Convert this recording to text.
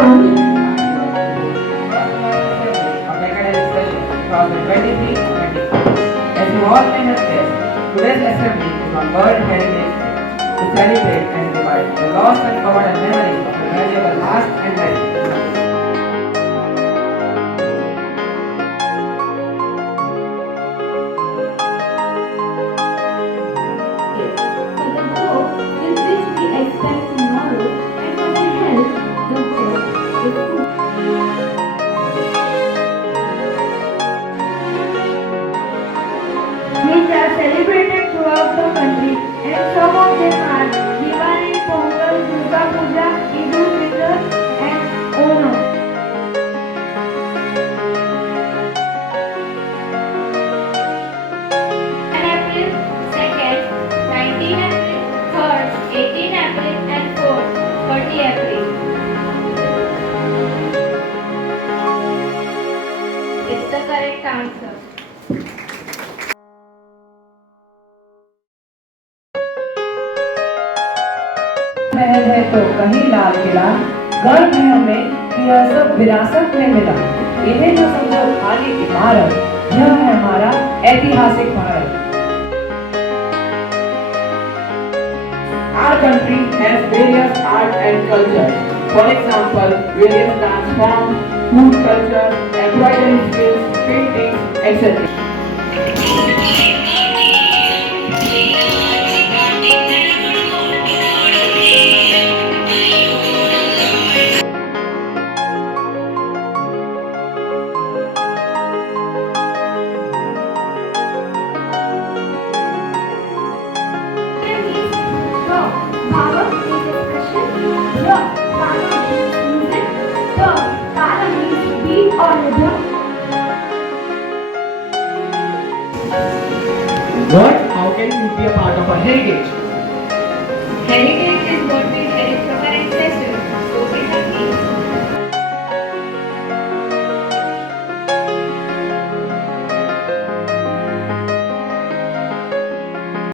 As you all may have guessed, today's assembly is on World Heritage Day to celebrate and revive the lost and forgotten memories of the valuable past and present. For the growth with which we expect tomorrow and for the health, the world, the food. Which are celebrated throughout the country, and some of them are Diwali, Pongal, Durga Puja, Eid ul Fitr, and Onam. April 2nd, 19 April 3rd, 18 April and 4th, 30 April. It's the correct answer. महल है तो कहीं लाल किला, गर्व है हमें कि यह सब विरासत में मिला। इन्हें जो समझो खाली इमारत, यह है हमारा ऐतिहासिक Bharat. Our country has various art and cultures. For example, various dance forms, food culture, embroidery skills, paintings, etc. Bhava means expression. Ra, Kana means music. Ta, Tala means beat or rhythm. What? How can you be a part of our heritage? Heritage